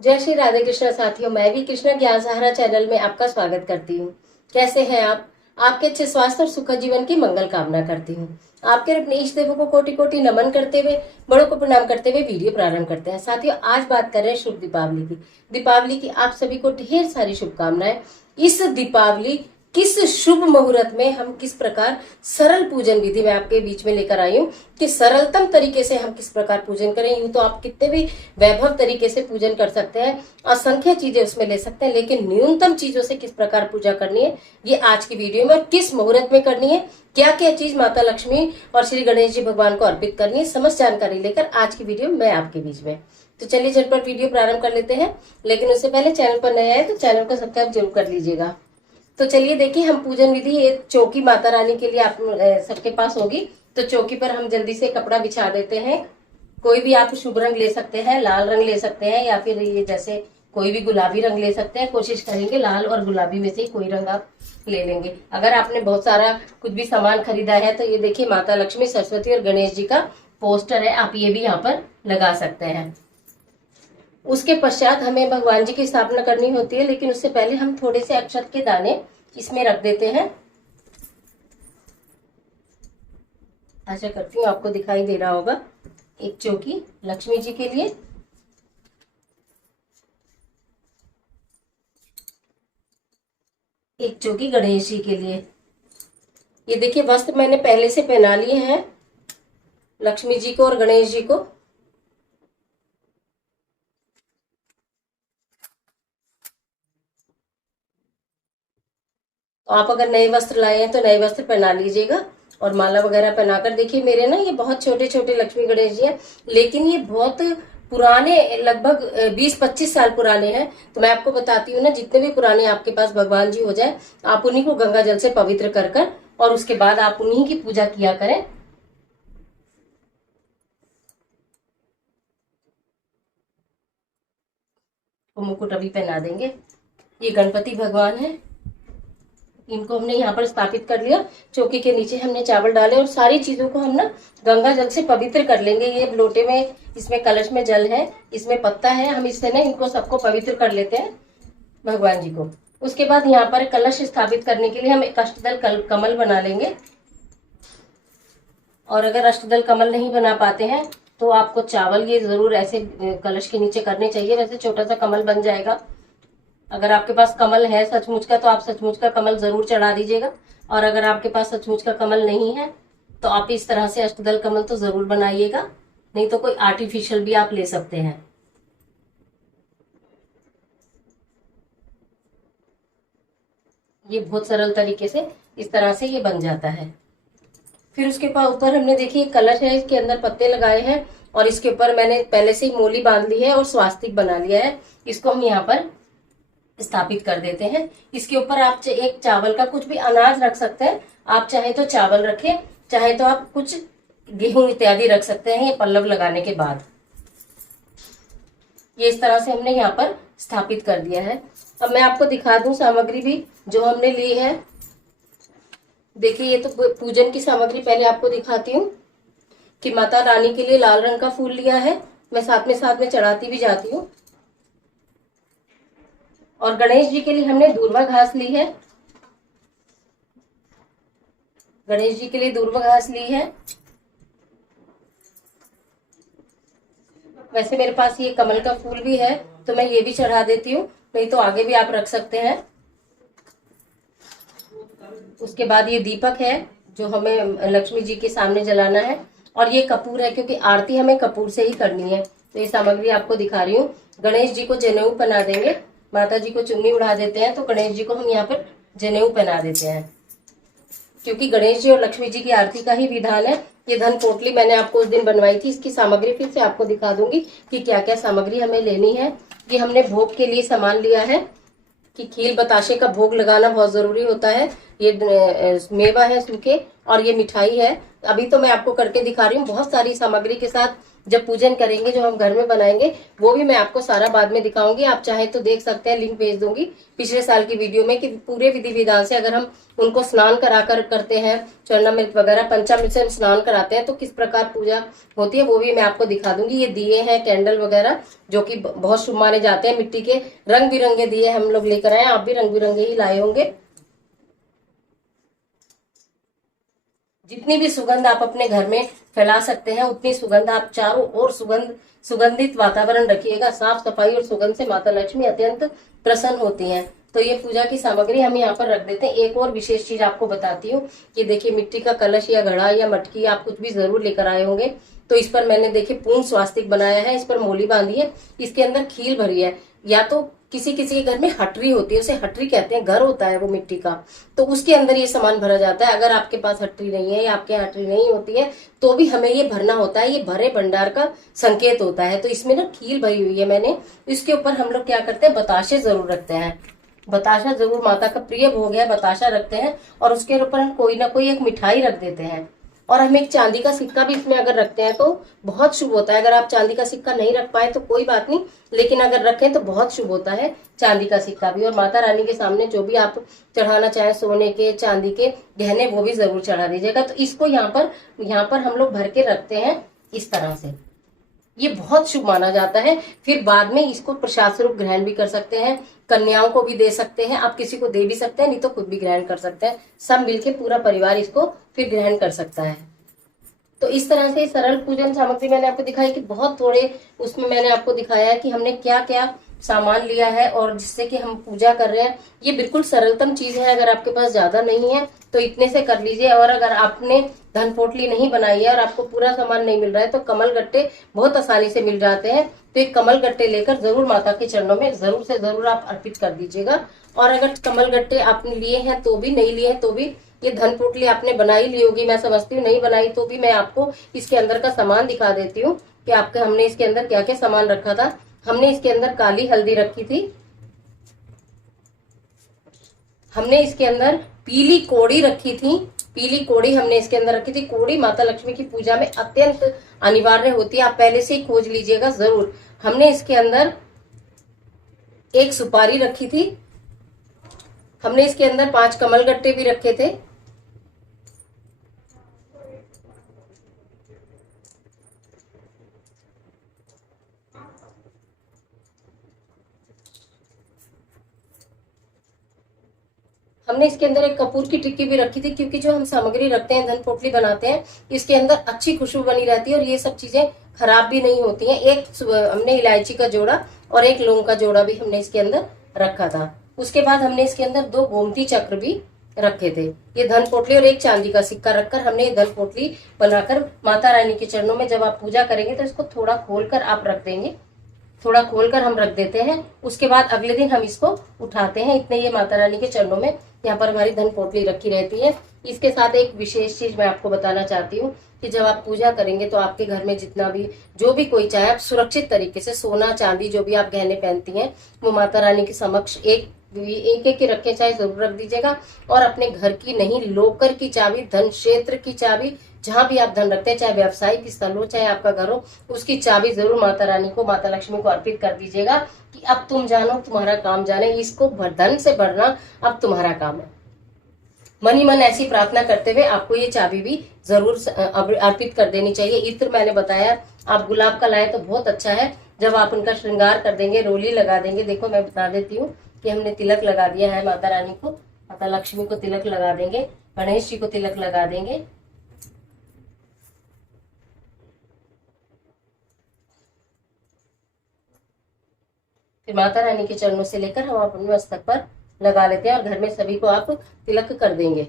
जय श्री राधे कृष्ण साथियों, मैं भी कृष्णा ज्ञान सहारा चैनल में आपका स्वागत करती हूँ। कैसे हैं आप? आपके अच्छे स्वास्थ्य और सुखद जीवन की मंगल कामना करती हूँ। आपके अपने इष्ट देवों को कोटि कोटि नमन करते हुए, बड़ों को प्रणाम करते हुए वीडियो प्रारंभ करते हैं। साथियों, आज बात कर रहे हैं शुभ दीपावली की। दीपावली की आप सभी को ढेर सारी शुभकामनाएं। इस दीपावली किस शुभ मुहूर्त में हम किस प्रकार सरल पूजन विधि में आपके बीच में लेकर आई हूँ कि सरलतम तरीके से हम किस प्रकार पूजन करें। यूं तो आप कितने भी वैभव तरीके से पूजन कर सकते हैं, असंख्य चीजें उसमें ले सकते हैं, लेकिन न्यूनतम चीजों से किस प्रकार पूजा करनी है ये आज की वीडियो में, और किस मुहूर्त में करनी है, क्या क्या चीज माता लक्ष्मी और श्री गणेश जी भगवान को अर्पित करनी है, समस्त जानकारी लेकर आज की वीडियो में आपके बीच में। तो चलिए झटपट वीडियो प्रारंभ कर लेते हैं, लेकिन उससे पहले चैनल पर नए आए तो चैनल को सब्सक्राइब जरूर कर लीजिएगा। तो चलिए देखिए, हम पूजन विधि एक चौकी माता रानी के लिए आप सबके पास होगी, तो चौकी पर हम जल्दी से कपड़ा बिछा देते हैं। कोई भी आप शुभ रंग ले सकते हैं, लाल रंग ले सकते हैं, या फिर ये जैसे कोई भी गुलाबी रंग ले सकते हैं। कोशिश करेंगे लाल और गुलाबी में से कोई रंग आप ले लेंगे। अगर आपने बहुत सारा कुछ भी सामान खरीदा है तो ये देखिए माता लक्ष्मी, सरस्वती और गणेश जी का पोस्टर है, आप ये भी यहाँ पर लगा सकते हैं। उसके पश्चात हमें भगवान जी की स्थापना करनी होती है, लेकिन उससे पहले हम थोड़े से अक्षत के दाने इसमें रख देते हैं। आशा करती हूँ आपको दिखाई दे रहा होगा। एक चौकी लक्ष्मी जी के लिए, एक चौकी गणेश जी के लिए। ये देखिए वस्त्र मैंने पहले से पहना लिए हैं लक्ष्मी जी को और गणेश जी को। तो आप अगर नए वस्त्र लाए हैं तो नए वस्त्र पहना लीजिएगा और माला वगैरह पहनाकर। देखिए मेरे ना ये बहुत छोटे छोटे लक्ष्मी गणेश जी हैं, लेकिन ये बहुत पुराने, लगभग 20-25 साल पुराने हैं। तो मैं आपको बताती हूँ ना, जितने भी पुराने आपके पास भगवान जी हो जाए, आप उन्हीं को गंगा जल से पवित्र कर और उसके बाद आप उन्हीं की पूजा किया करें। तो मुकुट अभी पहना देंगे। ये गणपति भगवान है, इनको हमने यहाँ पर स्थापित कर लिया। चौकी के नीचे हमने चावल डाले और सारी चीजों को हम ना गंगा जल से पवित्र कर लेंगे। ये लोटे में, इसमें कलश में जल है, इसमें पत्ता है, हम इससे ना इनको सबको पवित्र कर लेते हैं भगवान जी को। उसके बाद यहाँ पर कलश स्थापित करने के लिए हम एक अष्टदल कमल बना लेंगे। और अगर अष्टदल कमल नहीं बना पाते हैं तो आपको चावल ये जरूर ऐसे कलश के नीचे करने चाहिए, वैसे छोटा सा कमल बन जाएगा। अगर आपके पास कमल है सचमुच का तो आप सचमुच का कमल जरूर चढ़ा दीजिएगा, और अगर आपके पास सचमुच का कमल नहीं है तो आप इस तरह से अष्टदल कमल तो जरूर बनाइएगा, नहीं तो कोई आर्टिफिशियल भी आप ले सकते हैं। ये बहुत सरल तरीके से इस तरह से ये बन जाता है। फिर उसके ऊपर हमने देखिए कलश है, इसके अंदर पत्ते लगाए हैं और इसके ऊपर मैंने पहले से ही मोली बांध ली है और स्वास्तिक बना लिया है। इसको हम यहाँ पर स्थापित कर देते हैं। इसके ऊपर आप एक चावल का कुछ भी अनाज रख सकते हैं। आप चाहे तो चावल रखें, चाहे तो आप कुछ गेहूं इत्यादि रख सकते हैं। ये पल्लव लगाने के बाद ये इस तरह से हमने यहाँ पर स्थापित कर दिया है। अब मैं आपको दिखा दूं सामग्री भी जो हमने ली है। देखिए ये तो पूजन की सामग्री पहले आपको दिखाती हूँ कि माता रानी के लिए लाल रंग का फूल लिया है, मैं साथ में चढ़ाती भी जाती हूँ। और गणेश जी के लिए हमने दूर्वा घास ली है, गणेश जी के लिए दूर्वा घास ली है। वैसे मेरे पास ये कमल का फूल भी है तो मैं ये भी चढ़ा देती हूँ, नहीं तो आगे भी आप रख सकते हैं। उसके बाद ये दीपक है जो हमें लक्ष्मी जी के सामने जलाना है, और ये कपूर है क्योंकि आरती हमें कपूर से ही करनी है। तो ये सामग्री आपको दिखा रही हूँ। गणेश जी को जनेऊ पहना देंगे, माता जी को चुन्नी उड़ा देते हैं, तो गणेश जी को हम यहाँ पर जनेऊ पहना देते हैं, क्योंकि गणेश जी और लक्ष्मी जी की आरती का ही विधान है। ये धन पोटली मैंने आपको उस दिन बनवाई थी, इसकी सामग्री फिर से आपको दिखा दूंगी कि क्या क्या सामग्री हमें लेनी है। ये हमने भोग के लिए सामान लिया है कि खील बताशे का भोग लगाना बहुत जरूरी होता है। ये मेवा है सूखे, और ये मिठाई है। अभी तो मैं आपको करके दिखा रही हूँ, बहुत सारी सामग्री के साथ जब पूजन करेंगे, जो हम घर में बनाएंगे, वो भी मैं आपको सारा बाद में दिखाऊंगी। आप चाहे तो देख सकते हैं, लिंक भेज दूंगी पिछले साल की वीडियो में, कि पूरे विधि विधान से अगर हम उनको स्नान कराकर करते हैं, चरणामृत वगैरह पंचामृत से हम स्नान कराते हैं, तो किस प्रकार पूजा होती है वो भी मैं आपको दिखा दूंगी। ये दिए हैं, कैंडल वगैरह, जो कि बहुत शुभ माने जाते हैं। मिट्टी के रंग बिरंगे दिए हम लोग लेकर आए, आप भी रंग बिरंगे ही लाए होंगे। जितनी भी सुगंध आप अपने घर में फैला सकते हैं, उतनी सुगंध आप चारों ओर सुगंधित वातावरण रखिएगा। साफ सफाई और सुगंध से माता लक्ष्मी अत्यंत प्रसन्न होती हैं। तो ये पूजा की सामग्री हम यहाँ पर रख देते हैं। एक और विशेष चीज आपको बताती हूँ कि देखिए, मिट्टी का कलश या घड़ा या मटकी आप कुछ भी जरूर लेकर आए होंगे। तो इस पर मैंने देखिए पूर्ण स्वास्तिक बनाया है, इस पर मोली बांधी है, इसके अंदर खील भरी है। या तो किसी किसी के घर में हटरी होती है, उसे हटरी कहते हैं, घर होता है वो मिट्टी का, तो उसके अंदर ये सामान भरा जाता है। अगर आपके पास हटरी नहीं है या आपके यहाँ हटरी नहीं होती है, तो भी हमें ये भरना होता है। ये भरे भंडार का संकेत होता है। तो इसमें ना खील भरी हुई है मैंने। इसके ऊपर हम लोग क्या करते हैं, बताशे जरूर रखते हैं। बताशा जरूर, माता का प्रिय भोग है, बताशा रखते हैं। और उसके ऊपर हम कोई ना कोई एक मिठाई रख देते हैं। और हम एक चांदी का सिक्का भी इसमें अगर रखते हैं तो बहुत शुभ होता है। अगर आप चांदी का सिक्का नहीं रख पाए तो कोई बात नहीं, लेकिन अगर रखें तो बहुत शुभ होता है चांदी का सिक्का भी। और माता रानी के सामने जो भी आप चढ़ाना चाहें, सोने के, चांदी के गहने, वो भी जरूर चढ़ा दीजिएगा। तो इसको यहाँ पर हम लोग भर के रखते हैं इस तरह से। ये बहुत शुभ माना जाता है। फिर बाद में इसको प्रसाद स्वरूप ग्रहण भी कर सकते हैं, कन्याओं को भी दे सकते हैं, आप किसी को दे भी सकते हैं, नहीं तो खुद भी ग्रहण कर सकते हैं। सब मिलके पूरा परिवार इसको फिर ग्रहण कर सकता है। तो इस तरह से सरल पूजन सामग्री मैंने आपको दिखाई कि बहुत थोड़े उसमें मैंने आपको दिखाया है कि हमने क्या क्या सामान लिया है और जिससे कि हम पूजा कर रहे हैं। ये बिल्कुल सरलतम चीज है। अगर आपके पास ज्यादा नहीं है तो इतने से कर लीजिए। और अगर आपने धन पोटली नहीं बनाई है और आपको पूरा सामान नहीं मिल रहा है, तो कमल गट्टे बहुत आसानी से मिल जाते हैं। तो एक कमल गट्टे लेकर जरूर माता के चरणों में जरूर से जरूर आप अर्पित कर दीजिएगा। और अगर कमल गट्टे आपने लिए हैं तो भी, नहीं लिए हैं तो भी, ये धन पोटली आपने बनाई ली होगी, मैं समझती हूँ। नहीं बनाई तो भी मैं आपको इसके अंदर का सामान दिखा देती हूँ कि आपके हमने इसके अंदर क्या क्या सामान रखा था। हमने इसके अंदर काली हल्दी रखी थी, हमने इसके अंदर पीली कोड़ी रखी थी। पीली कोड़ी हमने इसके अंदर रखी थी। कोड़ी माता लक्ष्मी की पूजा में अत्यंत अनिवार्य होती है, आप पहले से ही खोज लीजिएगा जरूर। हमने इसके अंदर एक सुपारी रखी थी। हमने इसके अंदर 5 कमल गट्टे भी रखे थे। हमने इसके अंदर एक कपूर की टिक्की भी रखी थी, क्योंकि जो हम सामग्री रखते हैं, धन पोटली बनाते हैं, इसके अंदर अच्छी खुशबू बनी रहती है और ये सब चीजें खराब भी नहीं होती हैं। एक हमने इलायची का जोड़ा और एक लौंग का जोड़ा भी हमने इसके अंदर रखा था। उसके बाद हमने इसके अंदर 2 गोमती चक्र भी रखे थे। ये धन पोटली और एक चांदी का सिक्का रखकर हमने ये धन पोटली बनाकर माता रानी के चरणों में जब आप पूजा करेंगे तो इसको थोड़ा खोलकर आप रख देंगे, थोड़ा खोलकर हम रख देते हैं। उसके बाद अगले दिन हम इसको उठाते हैं। इतने ये माता रानी के चरणों में यहाँ पर हमारी धन पोटली रखी रहती है। इसके साथ एक विशेष चीज मैं आपको बताना चाहती हूँ कि जब आप पूजा करेंगे तो आपके घर में जितना भी, जो भी कोई चाहे, आप सुरक्षित तरीके से सोना चांदी जो भी आप गहने पहनती हैं, वो माता रानी के समक्ष एक एक रखे, चाहे जरूर रख दीजिएगा। और अपने घर की नहीं, लोकर की चाबी, धन क्षेत्र की चाबी, जहां भी आप धन रखते हैं, चाहे व्यवसायिक स्थल हो चाहे आपका घर हो, उसकी चाबी जरूर माता रानी को, माता लक्ष्मी को अर्पित कर दीजिएगा कि अब तुम जानो, तुम्हारा काम जाने, इसको धन से भरना अब तुम्हारा काम है। मन ही मन ऐसी प्रार्थना करते हुए आपको ये चाबी भी जरूर अर्पित कर देनी चाहिए। इत्र मैंने बताया, आप गुलाब का लाए तो बहुत अच्छा है। जब आप उनका श्रृंगार कर देंगे, रोली लगा देंगे, देखो मैं बता देती हूँ कि हमने तिलक लगा दिया है माता रानी को, माता लक्ष्मी को तिलक लगा देंगे, गणेश जी को तिलक लगा देंगे। फिर माता रानी के चरणों से लेकर हम अपने मस्तक पर लगा लेते हैं और घर में सभी को आप तिलक कर देंगे।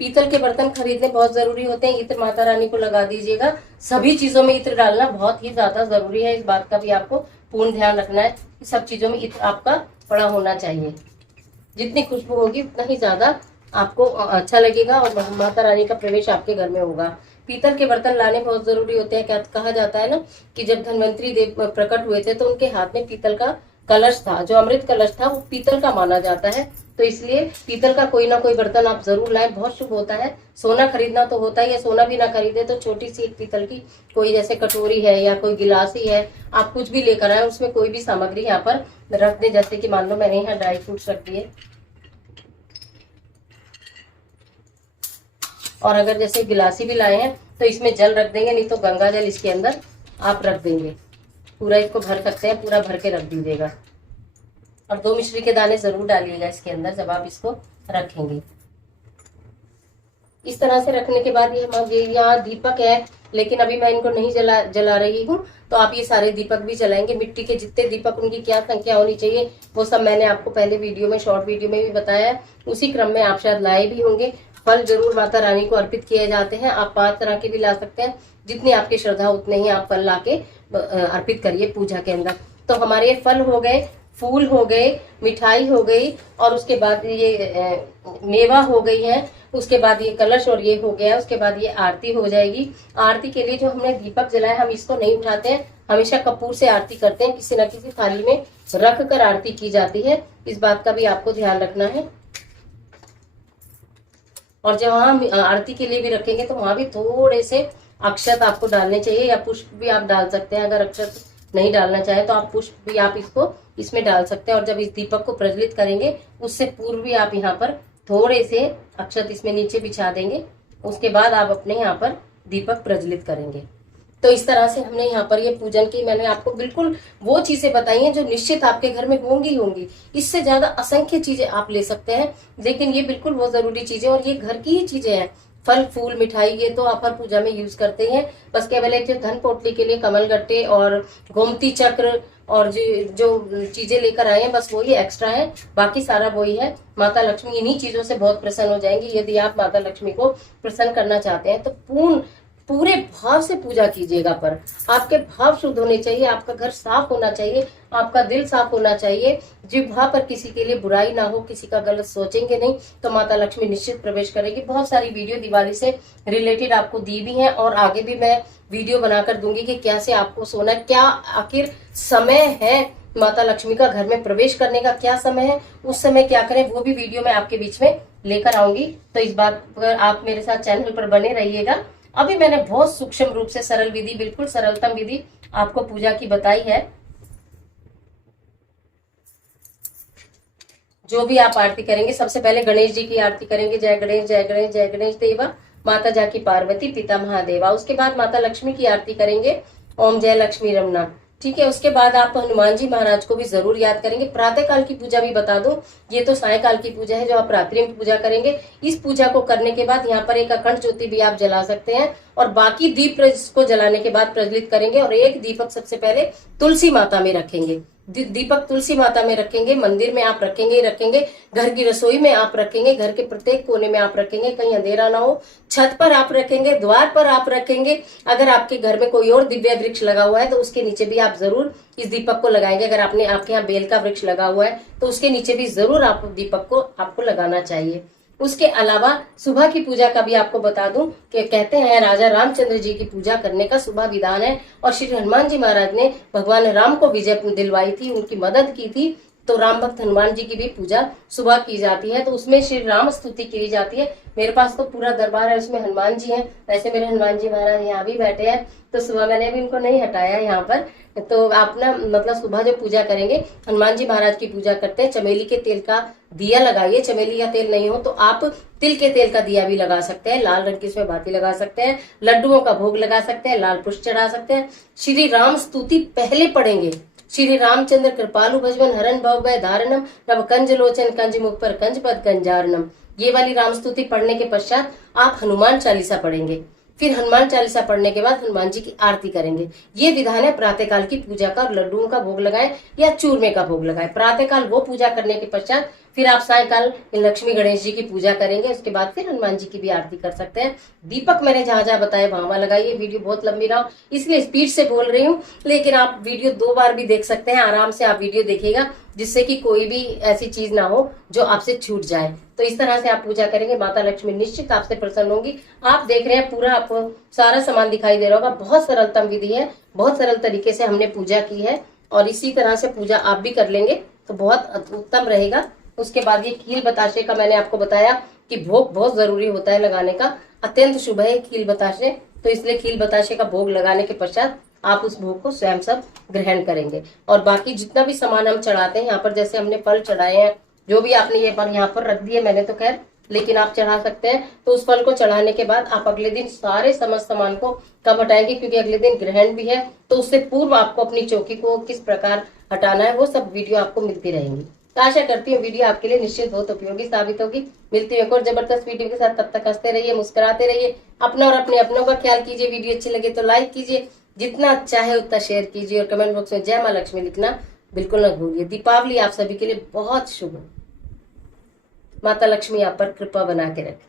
पीतल के बर्तन खरीदने बहुत जरूरी होते हैं। इत्र माता रानी को लगा दीजिएगा। सभी चीजों में इत्र डालना बहुत ही ज्यादा जरूरी है। इस बात का भी आपको पूर्ण ध्यान रखना है कि सब चीजों में इत्र आपका पड़ा होना चाहिए। जितनी खुशबू होगी उतना ही ज्यादा आपको अच्छा लगेगा और माता रानी का प्रवेश आपके घर में होगा। पीतल के बर्तन लाने बहुत जरूरी होते हैं। क्या कहा जाता है ना कि जब धन्वंतरी देव प्रकट हुए थे तो उनके हाथ में पीतल का कलश था, जो अमृत कलश था वो पीतल का माना जाता है। तो इसलिए पीतल का कोई ना कोई बर्तन आप जरूर लाएं, बहुत शुभ होता है। सोना खरीदना तो होता ही है, सोना भी ना खरीदे तो छोटी सी एक पीतल की कोई जैसे कटोरी है या कोई गिलास ही है, आप कुछ भी लेकर आए, उसमें कोई भी सामग्री यहाँ पर रख दे। जैसे कि मान लो मैंने यहाँ ड्राई फ्रूट्स रख दिए, और अगर जैसे गिलासी भी लाए हैं तो इसमें जल रख देंगे, नहीं तो गंगा जल इसके अंदर आप रख देंगे। पूरा इसको भर सकते हैं, पूरा भर के रख दीजिएगा। और 2 मिश्री के दाने जरूर डालिएगा इसके अंदर जब आप इसको रखेंगे। इस तरह से रखने के बाद ये यहाँ दीपक है, लेकिन अभी मैं इनको नहीं जला रही हूँ, तो आप ये सारे दीपक भी जलाएंगे। मिट्टी के जितने दीपक, उनकी क्या संख्या होनी चाहिए वो सब मैंने आपको पहले वीडियो में, शॉर्ट वीडियो में भी बताया है। उसी क्रम में आप शायद लाए भी होंगे। फल जरूर माता रानी को अर्पित किए जाते हैं। आप 5 तरह के भी ला सकते हैं, जितनी आपकी श्रद्धा उतने ही आप फल लाके अर्पित करिए पूजा के अंदर। तो हमारे ये फल हो गए, फूल हो गए, मिठाई हो गई, और उसके बाद ये मेवा हो गई है, उसके बाद ये कलश और ये हो गया, उसके बाद ये आरती हो जाएगी। आरती के लिए जो हमने दीपक जलाया, हम इसको नहीं उठाते हैं, हमेशा कपूर से आरती करते हैं। किसी न किसी थाली में रख कर आरती की जाती है, इस बात का भी आपको ध्यान रखना है। और जब वहां आरती के लिए भी रखेंगे तो वहां भी थोड़े से अक्षत आपको डालने चाहिए, या पुष्प भी आप डाल सकते हैं। अगर अक्षत नहीं डालना चाहे तो आप पुष्प भी आप इसको इसमें डाल सकते हैं। और जब इस दीपक को प्रज्वलित करेंगे उससे पूर्व भी आप यहाँ पर थोड़े से अक्षत इसमें नीचे बिछा देंगे। उसके बाद आप अपने यहाँ पर दीपक प्रज्वलित करेंगे। तो इस तरह से हमने यहाँ पर ये पूजन की, मैंने आपको बिल्कुल वो चीजें बताई हैं जो निश्चित आपके घर में होंगी। इससे ज्यादा असंख्य चीजें आप ले सकते हैं, लेकिन ये बिल्कुल वो जरूरी चीजें, और ये घर की ही चीजें हैं। फल फूल मिठाई ये तो आप हर पूजा में यूज करते हैं। बस केवल एक जो धन पोटली के लिए कमल गट्टे और गोमती चक्र और जो चीजें लेकर आए हैं, बस वही एक्स्ट्रा है, बाकी सारा वही है। माता लक्ष्मी इन्हीं चीजों से बहुत प्रसन्न हो जाएंगी। यदि आप माता लक्ष्मी को प्रसन्न करना चाहते हैं तो पूरे भाव से पूजा कीजिएगा। पर आपके भाव शुद्ध होने चाहिए, आपका घर साफ होना चाहिए, आपका दिल साफ होना चाहिए। जिह्वा पर किसी के लिए बुराई ना हो, किसी का गलत सोचेंगे नहीं तो माता लक्ष्मी निश्चित प्रवेश करेगी। बहुत सारी वीडियो दिवाली से रिलेटेड आपको दी भी है, और आगे भी मैं वीडियो बनाकर दूंगी कि कैसे आपको सोना, क्या आखिर समय है माता लक्ष्मी का घर में प्रवेश करने का, क्या समय है, उस समय क्या करें, वो भी वीडियो मैं आपके बीच में लेकर आऊंगी। तो इस बात पर आप मेरे साथ चैनल पर बने रहिएगा। अभी मैंने बहुत सूक्ष्म रूप से सरल विधि, बिल्कुल सरलतम विधि आपको पूजा की बताई है। जो भी आप आरती करेंगे, सबसे पहले गणेश जी की आरती करेंगे। जय गणेश जय गणेश जय गणेश देवा, माता जाकी पार्वती पिता महादेवा। उसके बाद माता लक्ष्मी की आरती करेंगे, ओम जय लक्ष्मी रमना। ठीक है, उसके बाद आप हनुमान जी महाराज को भी जरूर याद करेंगे। प्रातः काल की पूजा भी बता दूं, ये तो सायकाल की पूजा है जो आप रात्रि में पूजा करेंगे। इस पूजा को करने के बाद यहाँ पर एक अखंड ज्योति भी आप जला सकते हैं, और बाकी दीप को जलाने के बाद प्रज्वलित करेंगे। और एक दीपक सबसे पहले तुलसी माता में रखेंगे। दीपक तुलसी माता में रखेंगे, मंदिर में आप रखेंगे ही रखेंगे, घर की रसोई में आप रखेंगे, घर के प्रत्येक कोने में आप रखेंगे, कहीं अंधेरा ना हो। छत पर आप रखेंगे, द्वार पर आप रखेंगे। अगर आपके घर में कोई और दिव्य वृक्ष लगा हुआ है तो उसके नीचे भी आप जरूर इस दीपक को लगाएंगे। अगर आपके यहाँ बेल का वृक्ष लगा हुआ है तो उसके नीचे भी जरूर आप दीपक को आपको लगाना चाहिए। उसके अलावा सुबह की पूजा का भी आपको बता दूं कि कहते हैं राजा रामचंद्र जी की पूजा करने का सुबह विधान है, और श्री हनुमान जी महाराज ने भगवान राम को विजय दिलवाई थी, उनकी मदद की थी। तो राम भक्त हनुमान जी की भी पूजा सुबह की जाती है, तो उसमें श्री राम स्तुति की जाती है। मेरे पास तो पूरा दरबार है, उसमें हनुमान जी हैं। वैसे मेरे हनुमान जी महाराज यहाँ भी बैठे हैं, तो सुबह मैंने भी इनको नहीं हटाया यहाँ पर। तो आप ना मतलब सुबह जो पूजा करेंगे, हनुमान जी महाराज की पूजा करते हैं, चमेली के तेल का दिया लगाइए। चमेली का तेल नहीं हो तो आप तिल के तेल का दिया भी लगा सकते हैं, लाल रंग की इसमें बाती लगा सकते हैं, लड्डुओं का भोग लगा सकते हैं, लाल पुष्प चढ़ा सकते हैं। श्री राम स्तुति पहले पढ़ेंगे। श्री रामचंद्र कृपालु भजवन हरण भव भय धारणम, नव कंज लोचन कंज मुख पर कंज पद कंजारणम। ये वाली राम स्तुति पढ़ने के पश्चात आप हनुमान चालीसा पढ़ेंगे। फिर हनुमान चालीसा पढ़ने के बाद हनुमान जी की आरती करेंगे। ये विधान है प्रातःकाल की पूजा का। लड्डुओं का भोग लगाएं या चूरमे का भोग लगाएं। प्रातःकाल वो पूजा करने के पश्चात फिर आप सायकाल लक्ष्मी गणेश जी की पूजा करेंगे। उसके बाद फिर हनुमान जी की भी आरती कर सकते हैं। दीपक मैंने जहां जहां बताया वहां लगाइए। वीडियो बहुत लंबी ना हो इसलिए स्पीड से बोल रही हूँ, लेकिन आप वीडियो 2 बार भी देख सकते हैं। आराम से आप वीडियो देखिएगा, जिससे कि कोई भी ऐसी चीज ना हो जो आपसे छूट जाए। तो इस तरह से आप पूजा करेंगे, माता लक्ष्मी निश्चित आपसे प्रसन्न होंगी। आप देख रहे हैं पूरा आपको सारा सामान दिखाई दे रहा होगा। बहुत सरलतम विधि है, बहुत सरल तरीके से हमने पूजा की है, और इसी तरह से पूजा आप भी कर लेंगे तो बहुत उत्तम रहेगा। उसके बाद ये खील बताशे का मैंने आपको बताया कि भोग बहुत जरूरी होता है लगाने का, अत्यंत शुभ है खील बताशे, तो इसलिए खील बताशे का भोग लगाने के पश्चात आप उस भोग को स्वयं सब ग्रहण करेंगे। और बाकी जितना भी सामान हम चढ़ाते हैं यहाँ पर, जैसे हमने फल चढ़ाए हैं, जो भी आपने ये पर यहाँ पर रख दिए, मैंने तो खैर, लेकिन आप चढ़ा सकते हैं। तो उस फल को चढ़ाने के बाद आप अगले दिन सारे समस्त सामान को कब हटाएंगे, क्योंकि अगले दिन ग्रहण भी है, तो उससे पूर्व आपको अपनी चौकी को किस प्रकार हटाना है वो सब वीडियो आपको मिलती रहेंगी। तो आशा करती हूँ वीडियो आपके लिए निश्चित बहुत उपयोगी साबित होगी। मिलती है एक और जबरदस्त वीडियो के साथ, तब तक हंसते रहिए, मुस्कुराते रहिए, अपना और अपने अपनों का ख्याल कीजिए। वीडियो अच्छी लगे तो लाइक कीजिए, जितना अच्छा है उतना शेयर कीजिए, और कमेंट बॉक्स में जय माँ लक्ष्मी लिखना बिल्कुल न भूलिए। दीपावली आप सभी के लिए बहुत शुभ हो। माता लक्ष्मी आप पर कृपा बना के रखे।